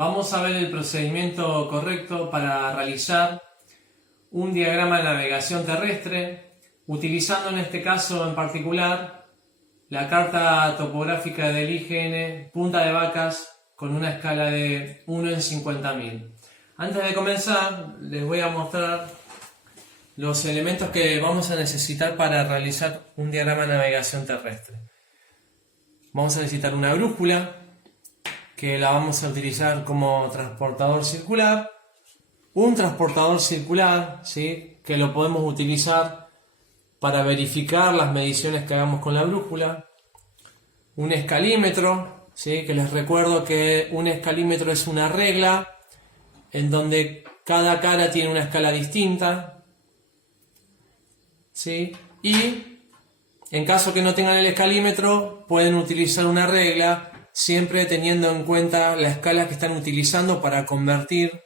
Vamos a ver el procedimiento correcto para realizar un diagrama de navegación terrestre, utilizando en este caso en particular la carta topográfica del IGN Punta de Vacas con una escala de 1 en 50.000. Antes de comenzar, les voy a mostrar los elementos que vamos a necesitar para realizar un diagrama de navegación terrestre. Vamos a necesitar una brújula, que la vamos a utilizar como transportador circular, un transportador circular, ¿sí?, que lo podemos utilizar para verificar las mediciones que hagamos con la brújula, un escalímetro, ¿sí?, que les recuerdo que un escalímetro es una regla en donde cada cara tiene una escala distinta, ¿sí?, y en caso que no tengan el escalímetro pueden utilizar una regla, siempre teniendo en cuenta la escala que están utilizando para convertir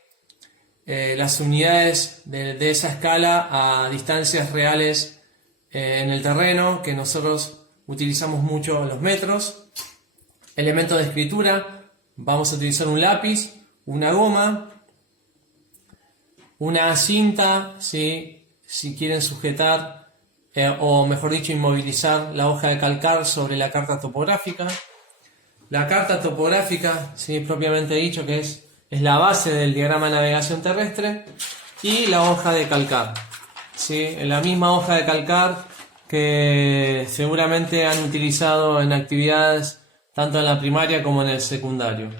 las unidades de esa escala a distancias reales en el terreno, que nosotros utilizamos mucho los metros. Elementos de escritura: vamos a utilizar un lápiz, una goma, una cinta, ¿sí?, si quieren sujetar o mejor dicho inmovilizar la hoja de calcar sobre la carta topográfica. La carta topográfica, ¿sí?, propiamente dicho, que es la base del diagrama de navegación terrestre, y la hoja de calcar, ¿sí?, la misma hoja de calcar que seguramente han utilizado en actividades tanto en la primaria como en el secundario,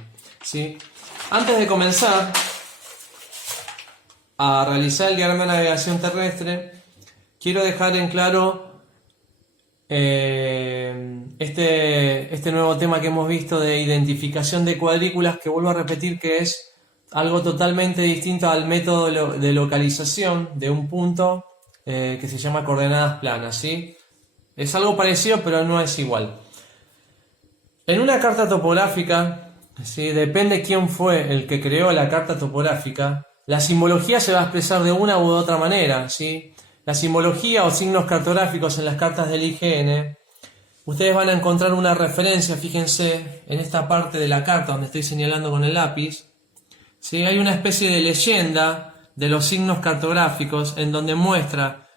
¿sí? Antes de comenzar a realizar el diagrama de navegación terrestre, quiero dejar en claro este nuevo tema que hemos visto de identificación de cuadrículas, que vuelvo a repetir que es algo totalmente distinto al método de localización de un punto que se llama coordenadas planas, ¿sí? Es algo parecido, pero no es igual. En una carta topográfica, ¿sí?, depende quién fue el que creó la carta topográfica, la simbología se va a expresar de una u otra manera, ¿sí? La simbología o signos cartográficos en las cartas del IGN, ustedes van a encontrar una referencia, fíjense, en esta parte de la carta donde estoy señalando con el lápiz, ¿sí? Hay una especie de leyenda de los signos cartográficos en donde muestra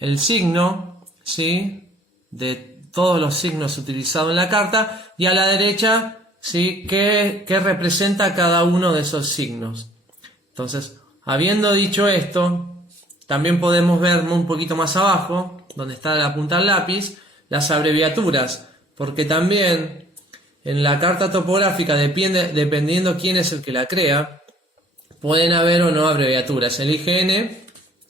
el signo, ¿sí?, de todos los signos utilizados en la carta, y a la derecha, ¿sí?, qué representa cada uno de esos signos. Entonces, habiendo dicho esto, también podemos ver un poquito más abajo, donde está la punta del lápiz, las abreviaturas, porque también en la carta topográfica, dependiendo quién es el que la crea, pueden haber o no abreviaturas. El IGN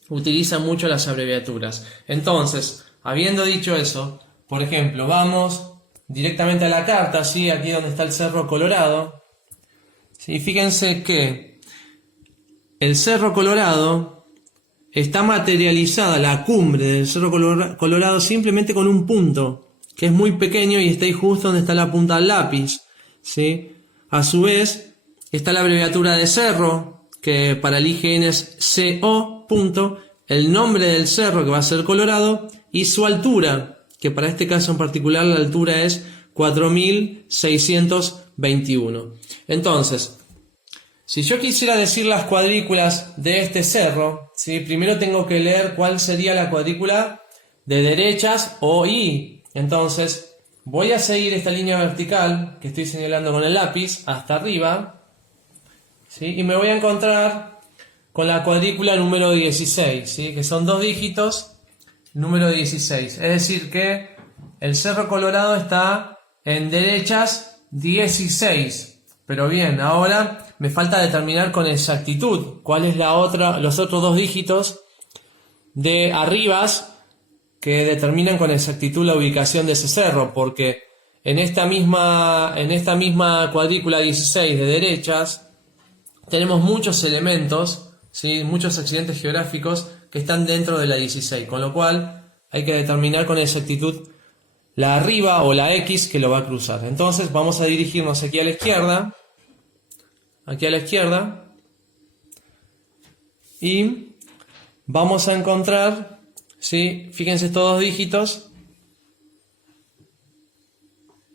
utiliza mucho las abreviaturas. Entonces, habiendo dicho eso, por ejemplo, vamos directamente a la carta, ¿sí?, aquí donde está el Cerro Colorado, ¿sí? Fíjense que el Cerro Colorado está materializada, la cumbre del Cerro Colorado, simplemente con un punto, que es muy pequeño y está ahí justo donde está la punta del lápiz, ¿sí? A su vez, está la abreviatura de cerro, que para el IGN es CO, punto, el nombre del cerro, que va a ser Colorado, y su altura, que para este caso en particular la altura es 4.621. Entonces, si yo quisiera decir las cuadrículas de este cerro, ¿sí?, primero tengo que leer cuál sería la cuadrícula de derechas o Y. Entonces, voy a seguir esta línea vertical que estoy señalando con el lápiz hasta arriba, ¿sí?, y me voy a encontrar con la cuadrícula número 16, ¿sí?, que son 2 dígitos, número 16. Es decir que el Cerro Colorado está en derechas 16. Pero bien, ahora me falta determinar con exactitud cuál es los otros 2 dígitos de arribas que determinan con exactitud la ubicación de ese cerro, porque en esta misma cuadrícula 16 de derechas tenemos muchos elementos, ¿sí?, muchos accidentes geográficos que están dentro de la 16, con lo cual hay que determinar con exactitud la arriba o la X que lo va a cruzar. Entonces vamos a dirigirnos aquí a la izquierda, y vamos a encontrar, ¿sí?, fíjense estos 2 dígitos,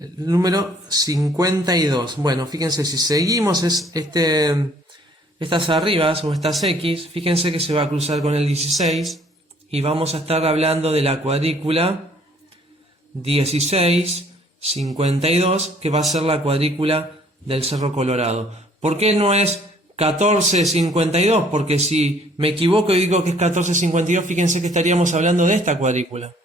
El número 52. Bueno, fíjense, si seguimos estas arribas o estas X, fíjense que se va a cruzar con el 16 y vamos a estar hablando de la cuadrícula 1652, que va a ser la cuadrícula del Cerro Colorado. ¿Por qué no es 1452? Porque si me equivoco y digo que es 1452, fíjense que estaríamos hablando de esta cuadrícula,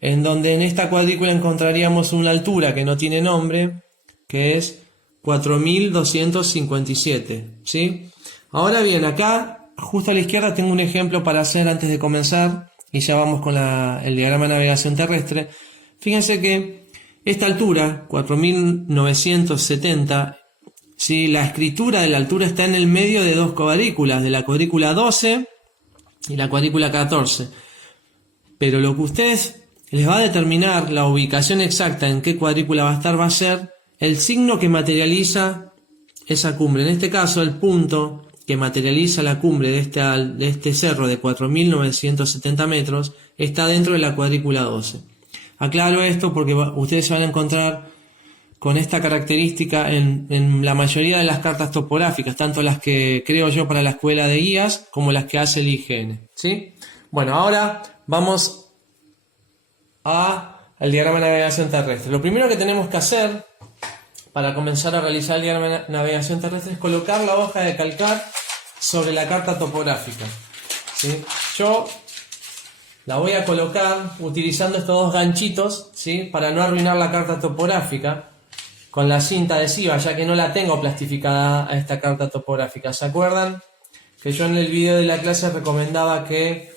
en donde en esta cuadrícula encontraríamos una altura que no tiene nombre, que es 4257, ¿sí? Ahora bien, acá justo a la izquierda tengo un ejemplo para hacer antes de comenzar, y ya vamos con el diagrama de navegación terrestre. Fíjense que esta altura, 4970, ¿sí? La escritura de la altura está en el medio de dos cuadrículas, de la cuadrícula 12 y la cuadrícula 14. Pero lo que ustedes les va a determinar la ubicación exacta en qué cuadrícula va a estar, va a ser el signo que materializa esa cumbre. En este caso, el punto que materializa la cumbre de este cerro de 4.970 metros está dentro de la cuadrícula 12. Aclaro esto porque ustedes se van a encontrar con esta característica en la mayoría de las cartas topográficas, tanto las que creo yo para la escuela de guías como las que hace el IGN, ¿sí? Bueno, ahora vamos al diagrama de navegación terrestre. Lo primero que tenemos que hacer para comenzar a realizar el diagrama de navegación terrestre es colocar la hoja de calcar sobre la carta topográfica, ¿sí? Yo la voy a colocar utilizando estos dos ganchitos, ¿sí? Para no arruinar la carta topográfica con la cinta adhesiva, ya que no la tengo plastificada a esta carta topográfica. ¿Se acuerdan que yo en el video de la clase recomendaba que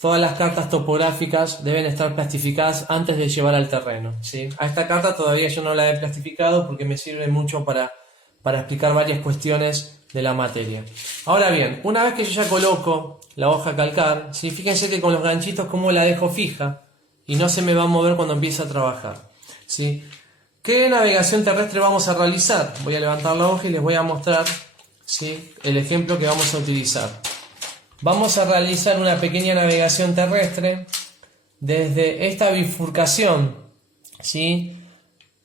todas las cartas topográficas deben estar plastificadas antes de llevar al terreno, ¿sí? A esta carta todavía yo no la he plastificado porque me sirve mucho para explicar varias cuestiones de la materia. Ahora bien, una vez que yo ya coloco la hoja a calcar, ¿sí? Fíjense que con los ganchitos como la dejo fija y no se me va a mover cuando empiece a trabajar, ¿sí? ¿Qué navegación terrestre vamos a realizar? Voy a levantar la hoja y les voy a mostrar, ¿sí? El ejemplo que vamos a utilizar. Vamos a realizar una pequeña navegación terrestre desde esta bifurcación, ¿sí?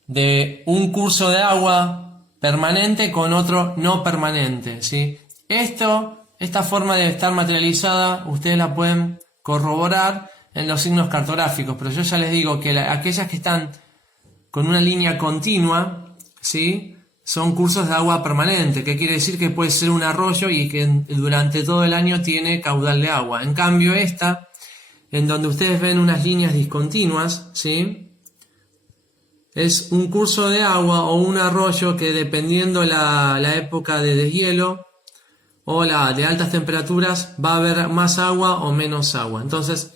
De un curso de agua permanente con otro no permanente, ¿sí? Esta forma de estar materializada ustedes la pueden corroborar en los signos cartográficos, pero yo ya les digo que aquellas que están con una línea continua, ¿sí? Son cursos de agua permanente, que quiere decir que puede ser un arroyo y que durante todo el año tiene caudal de agua. En cambio esta, en donde ustedes ven unas líneas discontinuas, ¿sí? Es un curso de agua o un arroyo que, dependiendo la época de deshielo o de altas temperaturas, va a haber más agua o menos agua. Entonces,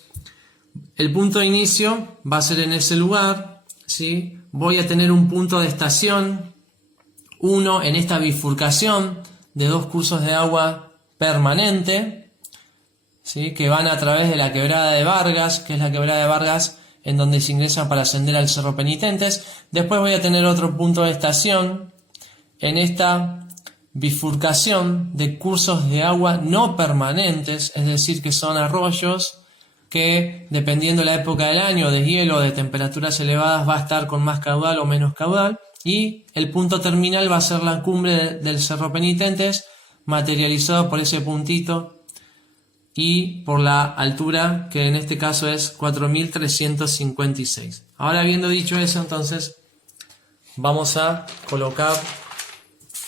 el punto de inicio va a ser en ese lugar, ¿sí? Voy a tener un punto de estación 1 en esta bifurcación de dos cursos de agua permanente, ¿sí? Que van a través de la quebrada de Vargas, que es la quebrada de Vargas en donde se ingresan para ascender al Cerro Penitentes. Después voy a tener otro punto de estación en esta bifurcación de cursos de agua no permanentes, es decir, que son arroyos que, dependiendo de la época del año, de hielo o de temperaturas elevadas, va a estar con más caudal o menos caudal. Y el punto terminal va a ser la cumbre del Cerro Penitentes, materializado por ese puntito y por la altura, que en este caso es 4356. Ahora, habiendo dicho eso, entonces vamos a colocar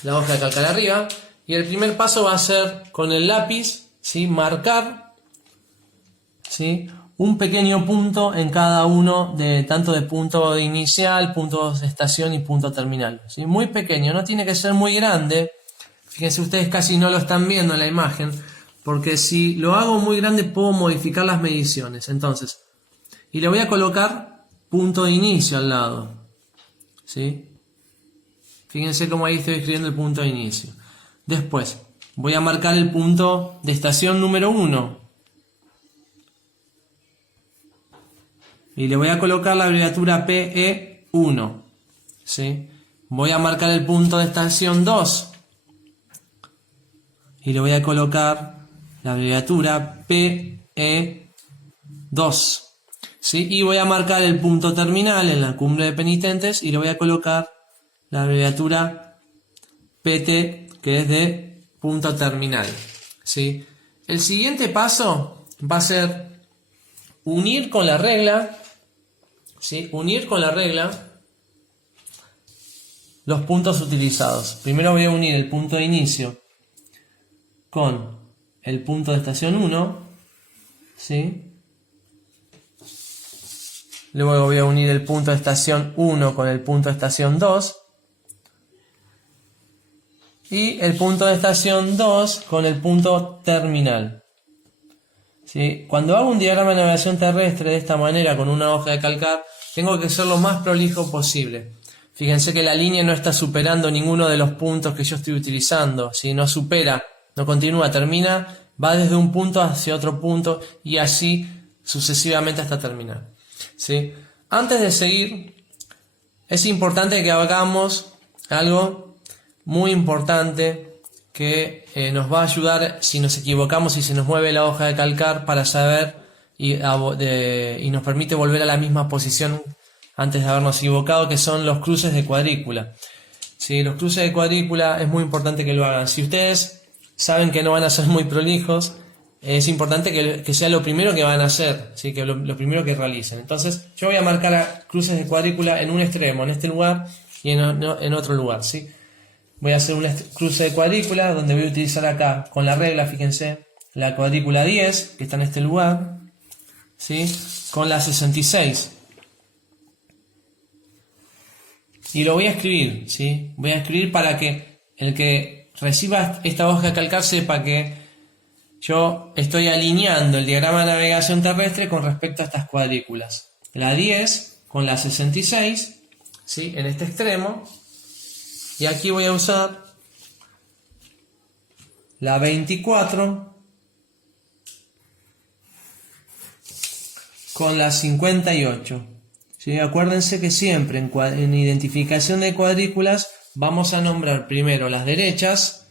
la hoja de calcar arriba, y el primer paso va a ser con el lápiz, ¿sí? Marcar, ¿sí? Un pequeño punto en cada uno, tanto de punto inicial, punto de estación y punto terminal, ¿sí? Muy pequeño, no tiene que ser muy grande. Fíjense, ustedes casi no lo están viendo en la imagen, porque si lo hago muy grande puedo modificar las mediciones. Entonces, y le voy a colocar punto de inicio al lado, ¿sí? Fíjense cómo ahí estoy escribiendo el punto de inicio. Después voy a marcar el punto de estación número 1 y le voy a colocar la abreviatura PE1, ¿sí? Voy a marcar el punto de estación 2 y le voy a colocar la abreviatura PE2. ¿sí? Y voy a marcar el punto terminal en la cumbre de penitentes y le voy a colocar la abreviatura PT, que es de punto terminal, ¿sí? El siguiente paso va a ser unir con la regla, ¿sí? Unir con la regla los puntos utilizados. Primero voy a unir el punto de inicio con el punto de estación 1, ¿sí? Luego voy a unir el punto de estación 1 con el punto de estación 2. Y el punto de estación 2 con el punto terminal. ¿Sí? Cuando hago un diagrama de navegación terrestre de esta manera con una hoja de calcar, tengo que ser lo más prolijo posible. Fíjense que la línea no está superando ninguno de los puntos que yo estoy utilizando. ¿Sí? No supera, no continúa, termina, va desde un punto hacia otro punto y así sucesivamente hasta terminar. ¿Sí? Antes de seguir, es importante que hagamos algo muy importante que nos va a ayudar si nos equivocamos y se nos mueve la hoja de calcar para saber y nos permite volver a la misma posición antes de habernos equivocado, que son los cruces de cuadrícula. ¿Sí? Los cruces de cuadrícula es muy importante que lo hagan. Si ustedes saben que no van a ser muy prolijos, es importante que sea lo primero que van a hacer, ¿sí? Que lo primero que realicen. Entonces yo voy a marcar cruces de cuadrícula en un extremo, en este lugar, y en otro lugar, ¿sí? Voy a hacer un cruce de cuadrícula donde voy a utilizar acá con la regla, fíjense, la cuadrícula 10, que está en este lugar, ¿sí? Con la 66. Y lo voy a escribir, ¿sí? Voy a escribir para que el que reciba esta hoja de calcar sepa que yo estoy alineando el diagrama de navegación terrestre con respecto a estas cuadrículas. La 10 con la 66, ¿sí? En este extremo. Y aquí voy a usar la 24 con la 58. ¿Sí? Acuérdense que siempre en identificación de cuadrículas vamos a nombrar primero las derechas,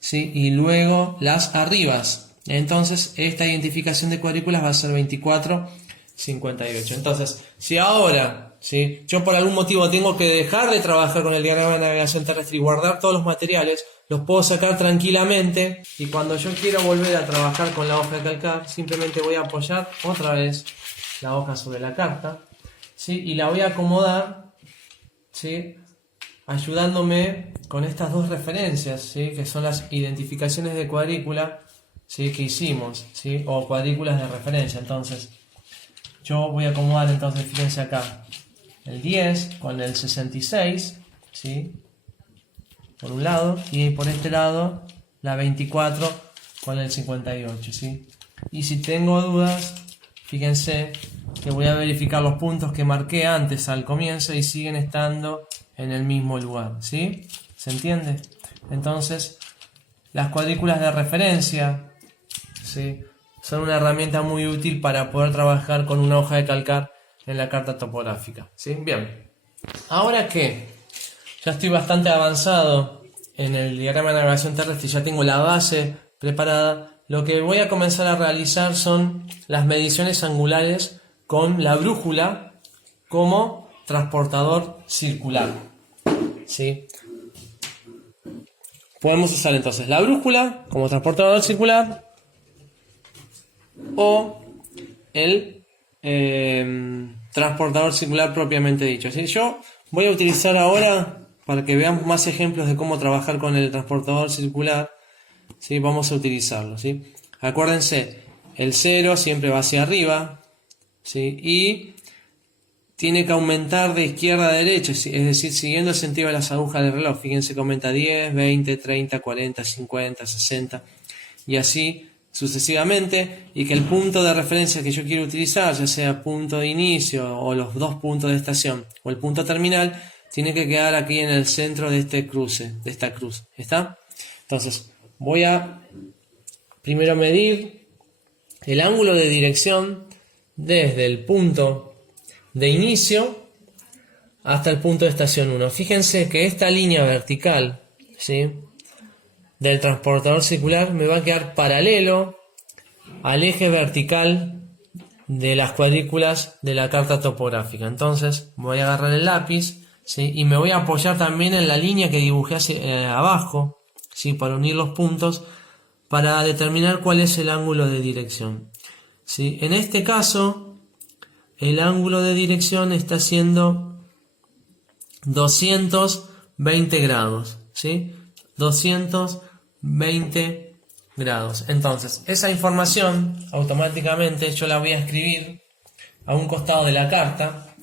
¿sí? Y luego las arribas. Entonces esta identificación de cuadrículas va a ser 24, 58. Entonces, si ahora, ¿sí? Yo por algún motivo tengo que dejar de trabajar con el diagrama de navegación terrestre y guardar todos los materiales, los puedo sacar tranquilamente y cuando yo quiero volver a trabajar con la hoja de calcar, simplemente voy a apoyar otra vez la hoja sobre la carta, ¿sí? Y la voy a acomodar, ¿sí? Ayudándome con estas dos referencias, ¿sí? Que son las identificaciones de cuadrícula, ¿sí? Que hicimos, ¿sí? O cuadrículas de referencia. Entonces yo voy a acomodar, entonces fíjense acá, el 10 con el 66, ¿sí? Por un lado, y por este lado la 24 con el 58, ¿sí? Y si tengo dudas, fíjense que voy a verificar los puntos que marqué antes al comienzo y siguen estando en el mismo lugar, ¿sí? ¿Se entiende? Entonces, las cuadrículas de referencia, ¿sí? Son una herramienta muy útil para poder trabajar con una hoja de calcar en la carta topográfica, ¿sí? Bien, ahora que ya estoy bastante avanzado en el diagrama de navegación terrestre y ya tengo la base preparada, lo que voy a comenzar a realizar son las mediciones angulares con la brújula como transportador circular, ¿sí? Podemos usar entonces la brújula como transportador circular o el transportador circular propiamente dicho, ¿sí? Yo voy a utilizar ahora, para que veamos más ejemplos de cómo trabajar con el transportador circular, ¿sí? Vamos a utilizarlo, ¿sí? Acuérdense, el 0 siempre va hacia arriba, ¿sí? Y tiene que aumentar de izquierda a derecha, es decir, siguiendo el sentido de las agujas del reloj. Fíjense que aumenta 10, 20, 30, 40, 50, 60 y así sucesivamente, y que el punto de referencia que yo quiero utilizar, ya sea punto de inicio o los dos puntos de estación o el punto terminal, tiene que quedar aquí en el centro de este cruce, de esta cruz. ¿Está? Entonces voy a primero medir el ángulo de dirección desde el punto de inicio hasta el punto de estación 1. Fíjense que esta línea vertical, ¿sí?, del transportador circular me va a quedar paralelo al eje vertical de las cuadrículas de la carta topográfica. Entonces voy a agarrar el lápiz, ¿sí? Y me voy a apoyar también en la línea que dibujé abajo, ¿sí? Para unir los puntos, para determinar cuál es el ángulo de dirección, ¿sí? En este caso, el ángulo de dirección está siendo 220 grados, ¿sí? 220 grados. Entonces, esa información automáticamente yo la voy a escribir a un costado de la carta,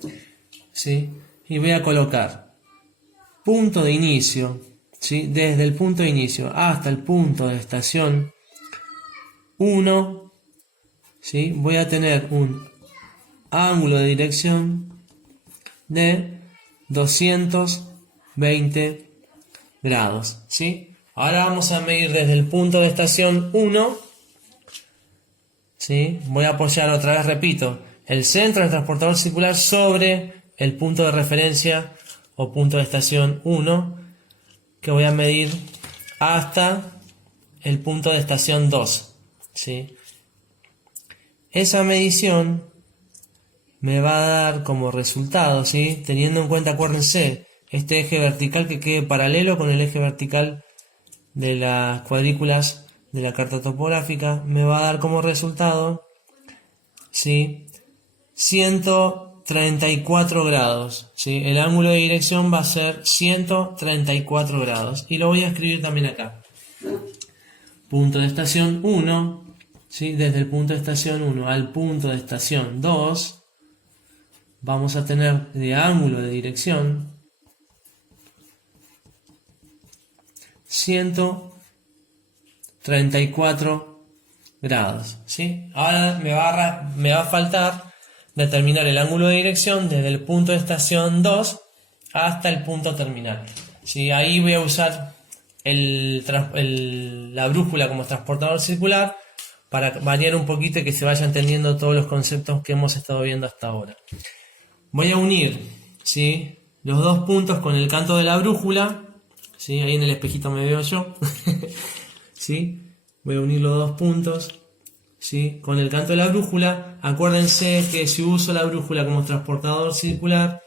¿sí? Y voy a colocar punto de inicio, ¿sí? Desde el punto de inicio hasta el punto de estación 1, ¿sí? Voy a tener un ángulo de dirección de 220 grados, ¿sí? Ahora vamos a medir desde el punto de estación 1, ¿sí? Voy a apoyar otra vez, repito, el centro del transportador circular sobre el punto de referencia o punto de estación 1, que voy a medir hasta el punto de estación 2, ¿sí? Esa medición me va a dar como resultado, ¿sí? Teniendo en cuenta, acuérdense, este eje vertical que quede paralelo con el eje vertical de las cuadrículas de la carta topográfica, me va a dar como resultado, ¿sí? 134 grados, ¿sí? El ángulo de dirección va a ser 134 grados. Y lo voy a escribir también acá. Punto de estación 1, ¿sí? Desde el punto de estación 1 al punto de estación 2, vamos a tener de ángulo de dirección 134 grados, ¿sí? Ahora me va a faltar determinar el ángulo de dirección desde el punto de estación 2 hasta el punto terminal, ¿sí? Ahí voy a usar la brújula como transportador circular para variar un poquito y que se vaya entendiendo todos los conceptos que hemos estado viendo hasta ahora. Voy a unir, ¿sí? Los dos puntos con el canto de la brújula, ¿sí? Ahí en el espejito me veo yo. ¿Sí? Voy a unir los dos puntos, ¿sí? Con el canto de la brújula. Acuérdense que si uso la brújula como transportador circular,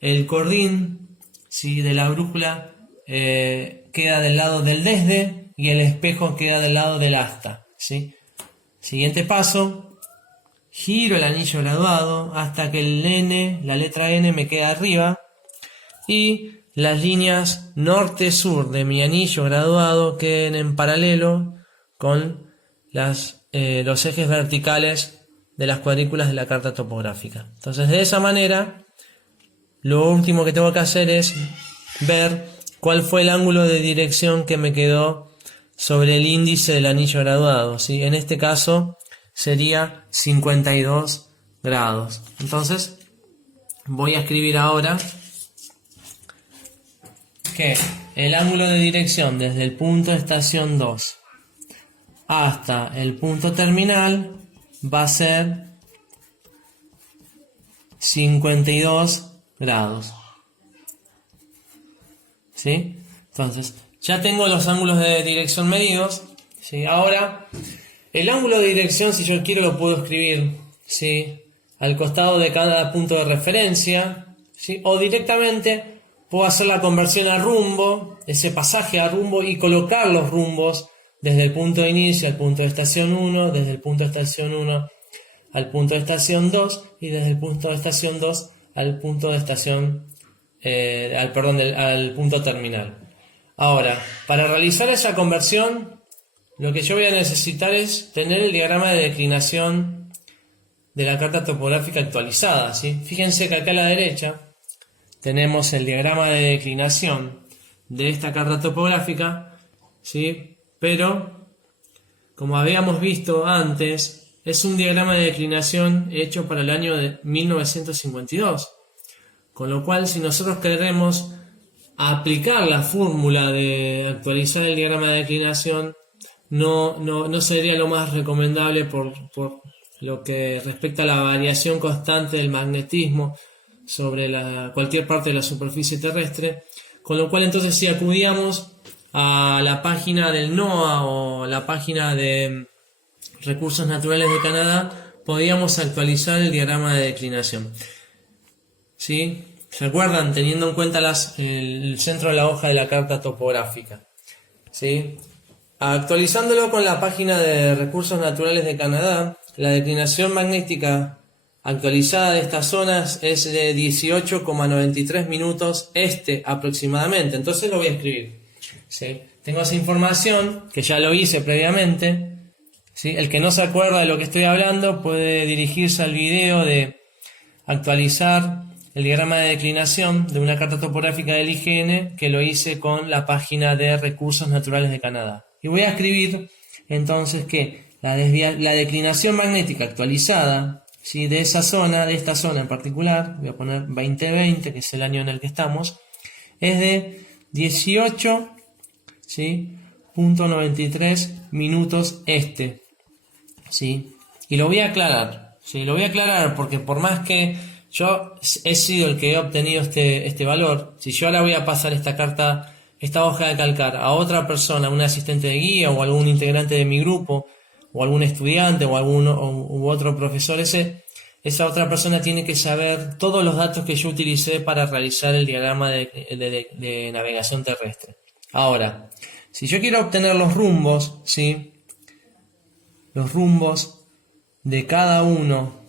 el cordín, ¿sí? De la brújula queda del lado del desde y el espejo queda del lado del hasta, ¿sí? Siguiente paso, giro el anillo graduado hasta que el N, la letra N, me queda arriba y las líneas norte-sur de mi anillo graduado queden en paralelo con los ejes verticales de las cuadrículas de la carta topográfica. Entonces, de esa manera, lo último que tengo que hacer es ver cuál fue el ángulo de dirección que me quedó sobre el índice del anillo graduado, ¿sí? En este caso sería 52 grados. Entonces, voy a escribir ahora que el ángulo de dirección desde el punto de estación 2 hasta el punto terminal va a ser 52 grados, ¿sí? Entonces, ya tengo los ángulos de dirección medidos, ¿sí? Ahora, el ángulo de dirección, si yo quiero, lo puedo escribir, ¿sí? Al costado de cada punto de referencia, ¿sí? O directamente puedo hacer la conversión a rumbo, ese pasaje a rumbo, y colocar los rumbos desde el punto de inicio al punto de estación 1, desde el punto de estación 1 al punto de estación 2 y desde el punto de estación 2 al punto de estación al punto terminal. Ahora, para realizar esa conversión, lo que yo voy a necesitar es tener el diagrama de declinación de la carta topográfica actualizada, ¿sí? Fíjense que acá a la derecha tenemos el diagrama de declinación de esta carta topográfica, ¿sí? Pero, como habíamos visto antes, es un diagrama de declinación hecho para el año de 1952. Con lo cual, si nosotros queremos aplicar la fórmula de actualizar el diagrama de declinación, no sería lo más recomendable por lo que respecta a la variación constante del magnetismo sobre cualquier parte de la superficie terrestre. Con lo cual, entonces, si acudíamos a la página del NOAA o la página de Recursos Naturales de Canadá, podíamos actualizar el diagrama de declinación. ¿Sí? ¿Se acuerdan? Teniendo en cuenta el centro de la hoja de la carta topográfica. ¿Sí? Actualizándolo con la página de Recursos Naturales de Canadá, la declinación magnética actualizada de estas zonas es de 18,93 minutos este aproximadamente. Entonces lo voy a escribir. ¿Sí? Tengo esa información que ya lo hice previamente. ¿Sí? El que no se acuerda de lo que estoy hablando puede dirigirse al video de actualizar el diagrama de declinación de una carta topográfica del IGN, que lo hice con la página de Recursos Naturales de Canadá. Y voy a escribir entonces que la declinación magnética actualizada, ¿sí?, de esta zona en particular, voy a poner 2020, que es el año en el que estamos, es de 18, ¿sí?, .93 minutos este. ¿Sí? Y lo voy a aclarar. ¿Sí? Lo voy a aclarar porque por más que yo he sido el que he obtenido este valor, si yo ahora voy a pasar esta carta, esta hoja de calcar a otra persona, un asistente de guía o algún integrante de mi grupo, o algún estudiante o u otro profesor, esa otra persona tiene que saber todos los datos que yo utilicé para realizar el diagrama de navegación terrestre. Ahora, si yo quiero obtener los rumbos, ¿sí?, los rumbos de cada uno,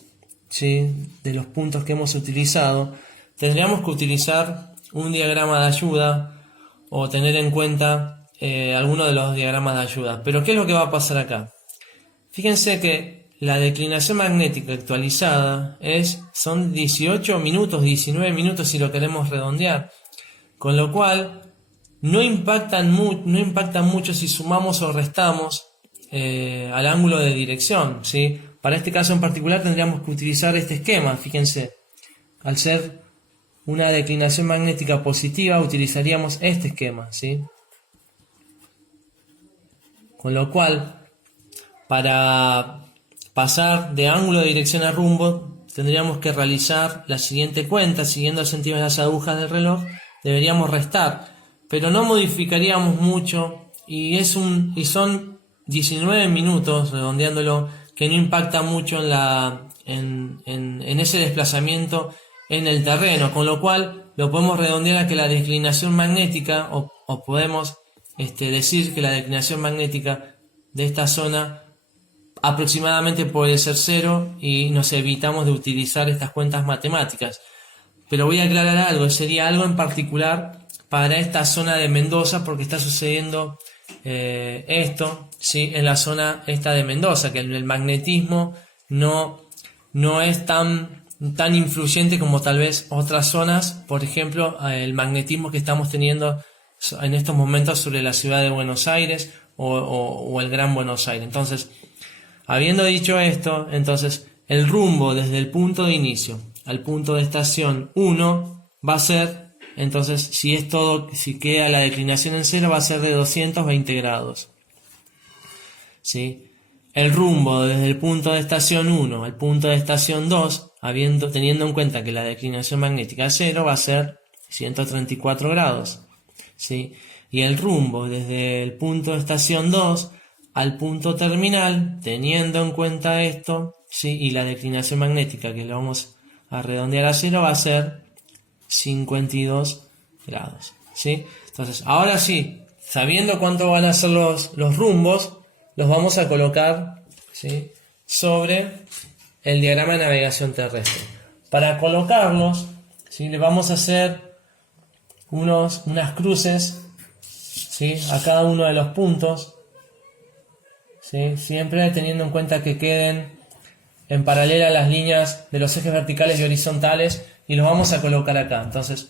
¿sí?, de los puntos que hemos utilizado, tendríamos que utilizar un diagrama de ayuda o tener en cuenta alguno de los diagramas de ayuda. Pero ¿qué es lo que va a pasar acá? Fíjense que la declinación magnética actualizada son 18 minutos, 19 minutos si lo queremos redondear, con lo cual no impactan mucho si sumamos o restamos al ángulo de dirección, ¿sí? Para este caso en particular tendríamos que utilizar este esquema. Fíjense, al ser una declinación magnética positiva utilizaríamos este esquema, ¿sí? Con lo cual, para pasar de ángulo de dirección a rumbo tendríamos que realizar la siguiente cuenta. Siguiendo el sentido de las agujas del reloj, deberíamos restar, pero no modificaríamos mucho, y son 19 minutos, redondeándolo, que no impacta mucho en ese desplazamiento en el terreno, con lo cual lo podemos redondear a que la declinación magnética, o podemos decir que la declinación magnética de esta zona aproximadamente puede ser 0, y nos evitamos de utilizar estas cuentas matemáticas. Pero voy a aclarar algo, sería algo en particular para esta zona de Mendoza, porque está sucediendo esto, ¿sí?, en la zona esta de Mendoza, que el magnetismo no es tan influyente como tal vez otras zonas. Por ejemplo, el magnetismo que estamos teniendo en estos momentos sobre la ciudad de Buenos Aires o el Gran Buenos Aires. Entonces, habiendo dicho esto, entonces el rumbo desde el punto de inicio al punto de estación 1 va a ser, entonces si queda la declinación en 0, va a ser de 220 grados. ¿Sí? El rumbo desde el punto de estación 1 al punto de estación 2, teniendo en cuenta que la declinación magnética es 0, va a ser 134 grados. ¿Sí? Y el rumbo desde el punto de estación 2 al punto terminal, teniendo en cuenta esto, ¿sí?, y la declinación magnética, que lo vamos a redondear a 0, va a ser 52 grados. ¿Sí? Entonces, ahora sí, sabiendo cuánto van a ser los rumbos, los vamos a colocar, ¿sí?, sobre el diagrama de navegación terrestre. Para colocarlos, ¿sí?, le vamos a hacer unas cruces, ¿sí?, a cada uno de los puntos, ¿sí?, siempre teniendo en cuenta que queden en paralela las líneas de los ejes verticales y horizontales, y los vamos a colocar acá. Entonces,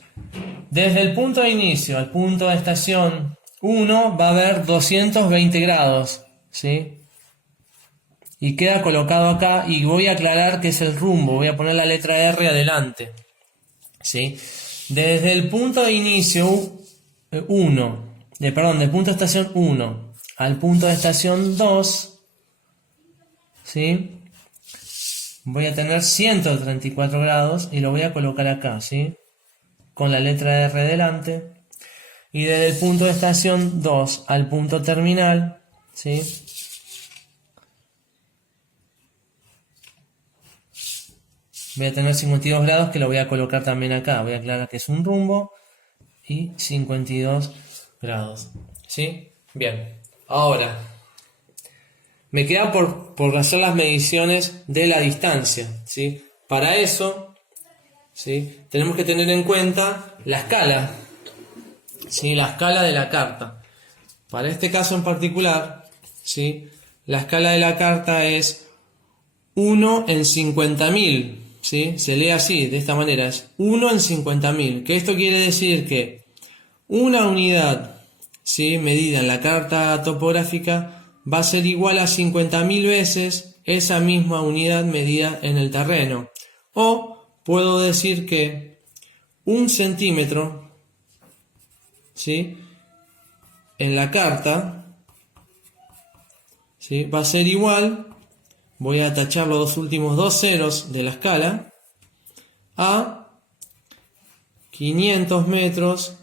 desde el punto de inicio al punto de estación 1 va a haber 220 grados, ¿sí?, y queda colocado acá, y voy a aclarar que es el rumbo, voy a poner la letra R adelante, ¿sí? Desde el punto de inicio del punto de estación 1 al punto de estación 2, ¿sí?, voy a tener 134 grados y lo voy a colocar acá, ¿sí?, con la letra R delante. Y desde el punto de estación 2 al punto terminal, ¿sí?, voy a tener 52 grados que lo voy a colocar también acá. Voy a aclarar que es un rumbo y 52 grados. ¿Sí? Bien. Ahora, me queda por hacer las mediciones de la distancia. ¿Sí? Para eso, ¿sí?, tenemos que tener en cuenta la escala. ¿Sí? La escala de la carta. Para este caso en particular, ¿sí?, la escala de la carta es 1 en 50.000. ¿Sí? Se lee así, de esta manera, es 1 en 50.000. Que esto quiere decir que una unidad, ¿sí?, medida en la carta topográfica va a ser igual a 50.000 veces esa misma unidad medida en el terreno. O puedo decir que 1 centímetro, ¿sí?, en la carta, ¿sí?, va a ser igual, voy a tachar los últimos dos ceros de la escala, a 500 metros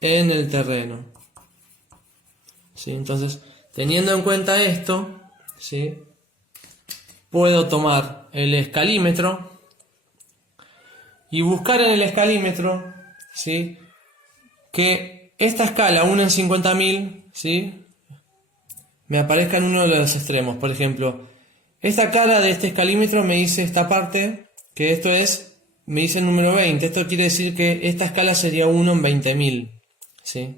en el terreno. ¿Sí? Entonces, teniendo en cuenta esto, ¿sí?, puedo tomar el escalímetro y buscar en el escalímetro, ¿sí?, que esta escala 1 en 50.000, ¿sí?, me aparezca en uno de los extremos. Por ejemplo, esta cara de este escalímetro me dice esta parte, que esto es, me dice el número 20. Esto quiere decir que esta escala sería 1 en 20.000. ¿Sí?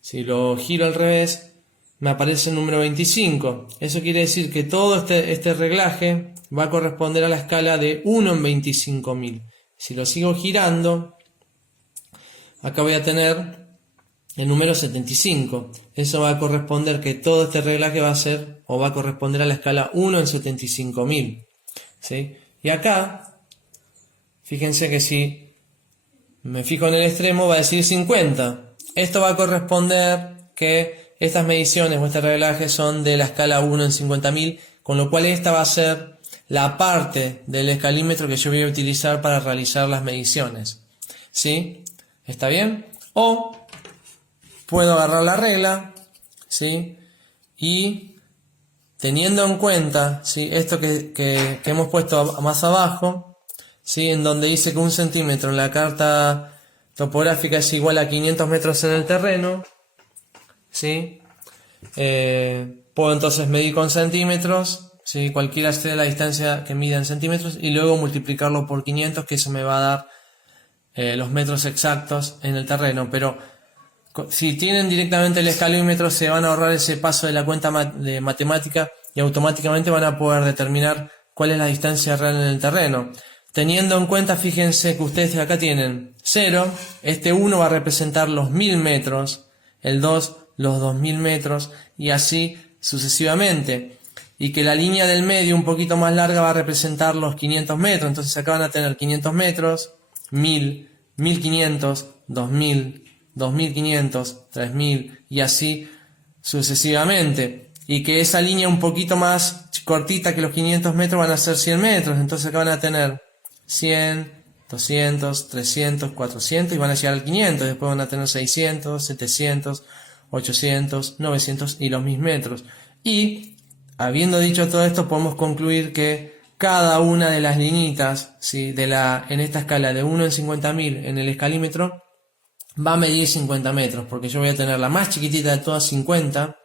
Si lo giro al revés, me aparece el número 25. Eso quiere decir que todo este reglaje va a corresponder a la escala de 1 en 25.000. Si lo sigo girando, acá voy a tener el número 75. Eso va a corresponder que todo este reglaje va a ser, o va a corresponder a la escala 1 en 75.000. ¿Sí? Y acá, fíjense que si me fijo en el extremo va a decir 50. Esto va a corresponder que estas mediciones o este reglaje son de la escala 1 en 50.000, con lo cual esta va a ser la parte del escalímetro que yo voy a utilizar para realizar las mediciones. ¿Sí? ¿Está bien? O puedo agarrar la regla, ¿sí?, y teniendo en cuenta, ¿sí?, esto que hemos puesto más abajo, ¿sí?, en donde dice que 1 centímetro en la carta topográfica es igual a 500 metros en el terreno, ¿sí?, puedo entonces medir con centímetros, ¿sí?, cualquiera sea la distancia que mida en centímetros, y luego multiplicarlo por 500, que eso me va a dar los metros exactos en el terreno. Pero si tienen directamente el escalímetro, se van a ahorrar ese paso de la cuenta de matemática y automáticamente van a poder determinar cuál es la distancia real en el terreno. Teniendo en cuenta, fíjense que ustedes acá tienen 0, este 1 va a representar los 1000 metros, el 2 los 2000 metros y así sucesivamente. Y que la línea del medio un poquito más larga va a representar los 500 metros, entonces acá van a tener 500 metros, 1000, 1500, 2000, 2500, 3000 y así sucesivamente. Y que esa línea un poquito más cortita que los 500 metros van a ser 100 metros. Entonces acá van a tener 100, 200, 300, 400 y van a llegar al 500. Después van a tener 600, 700, 800, 900 y los 1000 metros. Y habiendo dicho todo esto, podemos concluir que cada una de las liñitas, ¿sí?, en esta escala de 1 en 50.000 en el escalímetro va a medir 50 metros, porque yo voy a tener la más chiquitita de todas 50,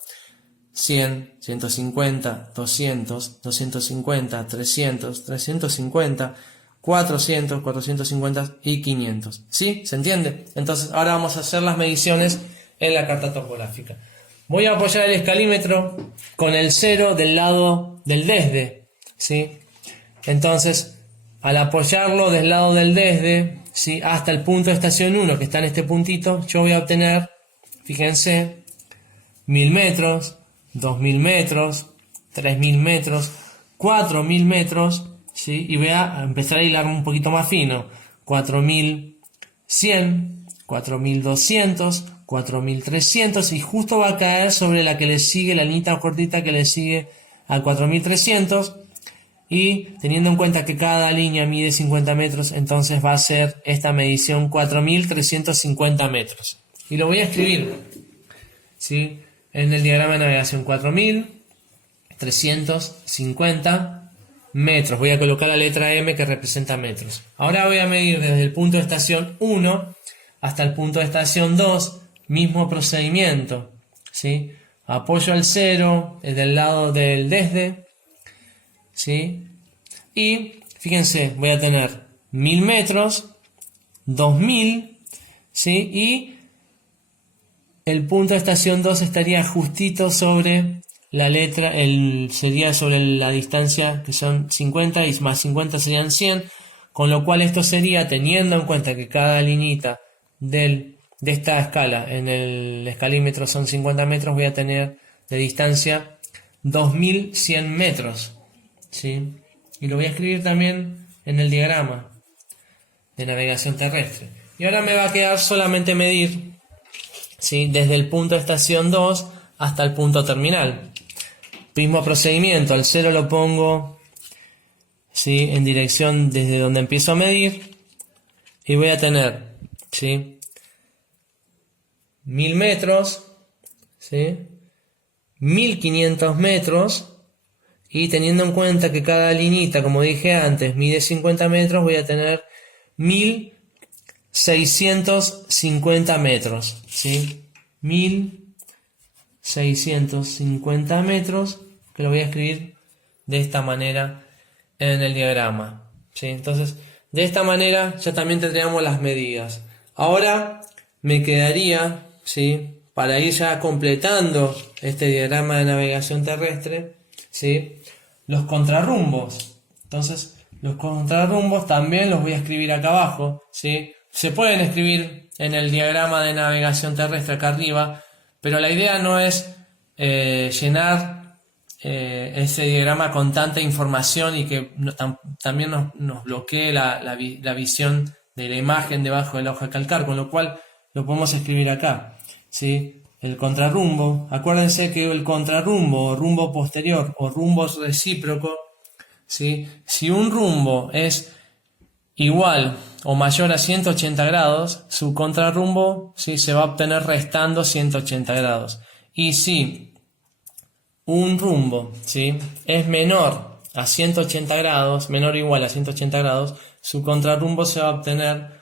100, 150, 200, 250, 300, 350, 400, 450 y 500. ¿Sí? ¿Se entiende? Entonces ahora vamos a hacer las mediciones en la carta topográfica. Voy a apoyar el escalímetro con el 0 del lado del desde. ¿Sí? Entonces, al apoyarlo del lado del desde, ¿sí?, hasta el punto de estación 1, que está en este puntito, yo voy a obtener, fíjense, 1000 metros, 2000 metros, 3000 metros, 4000 metros, ¿sí?, y voy a empezar a hilar un poquito más fino, 4100, 4200, 4300, y justo va a caer sobre la que le sigue, la línea cortita que le sigue al 4300. Y teniendo en cuenta que cada línea mide 50 metros, entonces va a ser esta medición 4.350 metros. Y lo voy a escribir, ¿sí?, en el diagrama de navegación: 4.350 metros. Voy a colocar la letra M que representa metros. Ahora voy a medir desde el punto de estación 1 hasta el punto de estación 2, mismo procedimiento, ¿sí? Apoyo al 0 del lado del desde, ¿sí? Y fíjense, voy a tener 1000 metros, 2000, ¿sí? Y el punto de estación 2 estaría justito sobre la letra, sería sobre la distancia que son 50 y más 50 serían 100, con lo cual esto sería, teniendo en cuenta que cada liñita de esta escala en el escalímetro son 50 metros, voy a tener de distancia 2100 metros, ¿sí? Y lo voy a escribir también en el diagrama de navegación terrestre. Y ahora me va a quedar solamente medir, ¿sí? Desde el punto de estación 2 hasta el punto terminal. Mismo procedimiento, al 0 lo pongo, ¿sí? En dirección desde donde empiezo a medir y voy a tener, ¿sí? 1000 metros, ¿sí? 1500 metros, y teniendo en cuenta que cada liñita, como dije antes, mide 50 metros, voy a tener 1650 metros, ¿sí? 1650 metros, que lo voy a escribir de esta manera en el diagrama, ¿sí? Entonces, de esta manera ya también tendríamos las medidas. Ahora me quedaría, ¿sí? Para ir ya completando este diagrama de navegación terrestre, ¿sí? Los contrarrumbos. Entonces, los contrarrumbos también los voy a escribir acá abajo, ¿sí? Se pueden escribir en el diagrama de navegación terrestre acá arriba, pero la idea no es llenar ese diagrama con tanta información y que también nos bloquee la visión de la imagen debajo de la hoja de calcar, con lo cual lo podemos escribir acá, ¿sí? El contrarrumbo, acuérdense que el contrarrumbo o rumbo posterior o rumbo recíproco, ¿sí? Si un rumbo es igual o mayor a 180 grados, su contrarrumbo, ¿sí? Se va a obtener restando 180 grados. Y si un rumbo, ¿sí? Es menor a 180 grados, menor o igual a 180 grados, su contrarrumbo se va a obtener,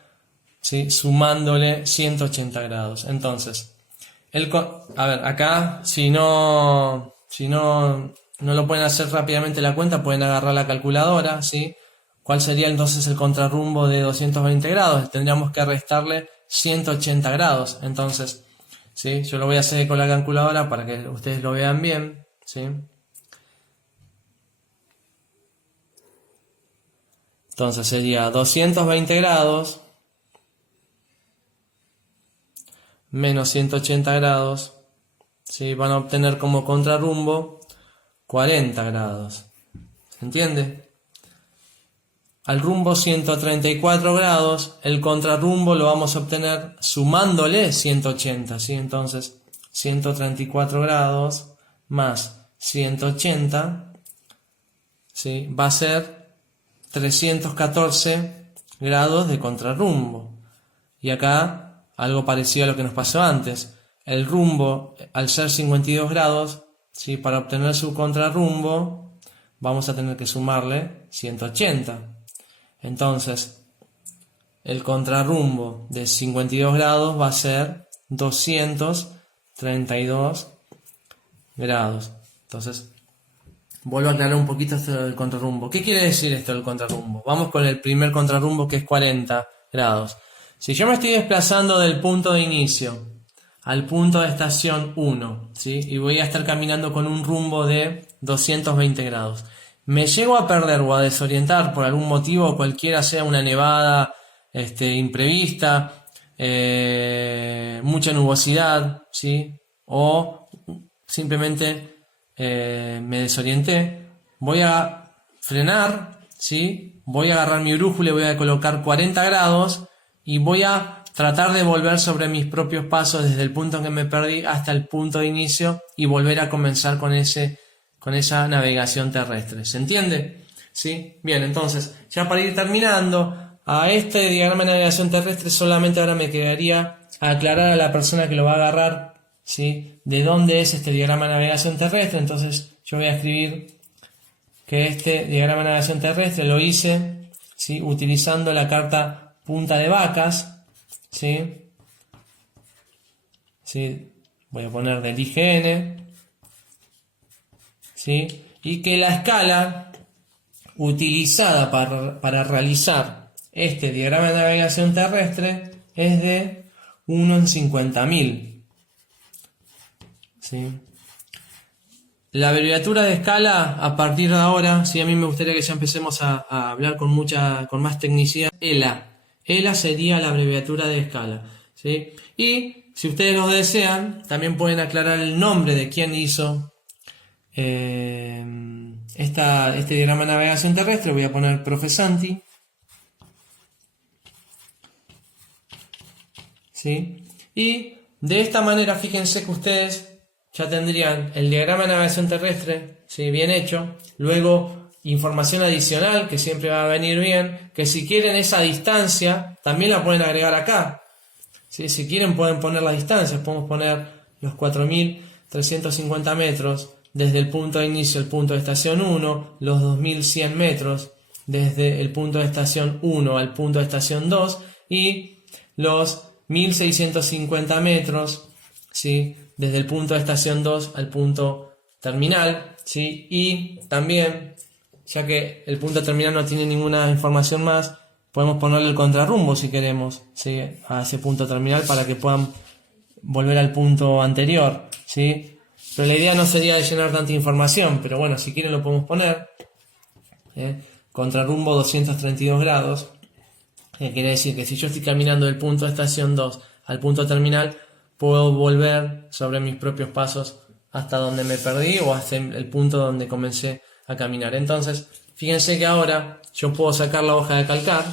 ¿sí? Sumándole 180 grados. Entonces, a ver, acá, si no lo pueden hacer rápidamente la cuenta, pueden agarrar la calculadora, ¿sí? ¿Cuál sería entonces el contrarrumbo de 220 grados? Tendríamos que restarle 180 grados. Entonces, ¿sí? Yo lo voy a hacer con la calculadora para que ustedes lo vean bien, ¿sí? Entonces sería 220 grados menos 180 grados, ¿sí? Van a obtener como contrarrumbo 40 grados. ¿Se entiende? Al rumbo 134 grados, el contrarrumbo lo vamos a obtener sumándole 180, ¿sí? Entonces, 134 grados más 180, ¿sí? Va a ser 314 grados de contrarrumbo. Y acá algo parecido a lo que nos pasó antes. El rumbo, al ser 52 grados, ¿sí? Para obtener su contrarrumbo, vamos a tener que sumarle 180. Entonces, el contrarrumbo de 52 grados va a ser 232 grados. Entonces, vuelvo a aclarar un poquito esto del contrarrumbo. ¿Qué quiere decir esto del contrarrumbo? Vamos con el primer contrarrumbo, que es 40 grados. Si yo me estoy desplazando del punto de inicio al punto de estación 1, ¿sí? Y voy a estar caminando con un rumbo de 220 grados. Me llego a perder o a desorientar por algún motivo, cualquiera, sea una nevada imprevista, mucha nubosidad, ¿sí? O simplemente me desorienté, voy a frenar, ¿sí? Voy a agarrar mi brújula y voy a colocar 40 grados y voy a tratar de volver sobre mis propios pasos desde el punto en que me perdí hasta el punto de inicio y volver a comenzar con esa navegación terrestre. ¿Se entiende? ¿Sí? Bien, entonces, ya para ir terminando, a este diagrama de navegación terrestre solamente ahora me quedaría aclarar a la persona que lo va a agarrar, ¿sí? De dónde es este diagrama de navegación terrestre. Entonces yo voy a escribir que este diagrama de navegación terrestre lo hice, ¿sí?, utilizando la carta punta de vacas, ¿sí? ¿Sí? Voy a poner del IGN, ¿sí? Y que la escala utilizada para realizar este diagrama de navegación terrestre es de 1 en 50.000, ¿sí? La abreviatura de escala, a partir de ahora, sí, a mí me gustaría que ya empecemos a hablar con más tecnicidad. ELA sería la abreviatura de escala, ¿sí? Y si ustedes lo desean, también pueden aclarar el nombre de quién hizo este diagrama de navegación terrestre. Voy a poner Profe Santi, ¿sí? Y de esta manera, fíjense que ustedes ya tendrían el diagrama de navegación terrestre, ¿sí?, bien hecho. Luego, información adicional, que siempre va a venir bien, que si quieren esa distancia, también la pueden agregar acá, ¿sí? Si quieren pueden poner la distancia, podemos poner los 4.350 metros desde el punto de inicio al punto de estación 1, los 2.100 metros desde el punto de estación 1 al punto de estación 2 y los 1.650 metros, ¿sí?, desde el punto de estación 2 al punto terminal, ¿sí? Y también, ya que el punto terminal no tiene ninguna información más, podemos ponerle el contrarrumbo si queremos, ¿sí?, a ese punto terminal para que puedan volver al punto anterior, ¿sí? Pero la idea no sería de llenar tanta información, pero bueno, si quieren lo podemos poner. Contrarrumbo 232 grados, que quiere decir que si yo estoy caminando del punto de estación 2 al punto terminal, puedo volver sobre mis propios pasos hasta donde me perdí o hasta el punto donde comencé a caminar. Entonces, fíjense que ahora yo puedo sacar la hoja de calcar,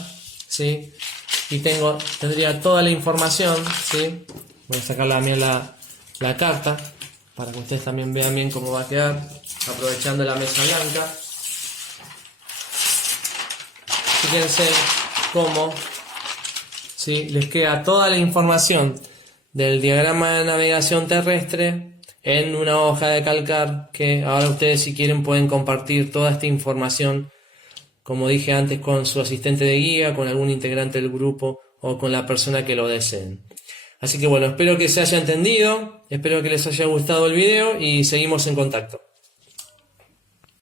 ¿sí?, y tendría toda la información, ¿sí? Voy a sacar también la carta para que ustedes también vean bien cómo va a quedar, aprovechando la mesa blanca. Fíjense cómo, ¿sí?, les queda toda la información del diagrama de navegación terrestre en una hoja de calcar, que ahora ustedes, si quieren, pueden compartir toda esta información, como dije antes, con su asistente de guía, con algún integrante del grupo o con la persona que lo deseen. Así que bueno, espero que se haya entendido, espero que les haya gustado el video y seguimos en contacto.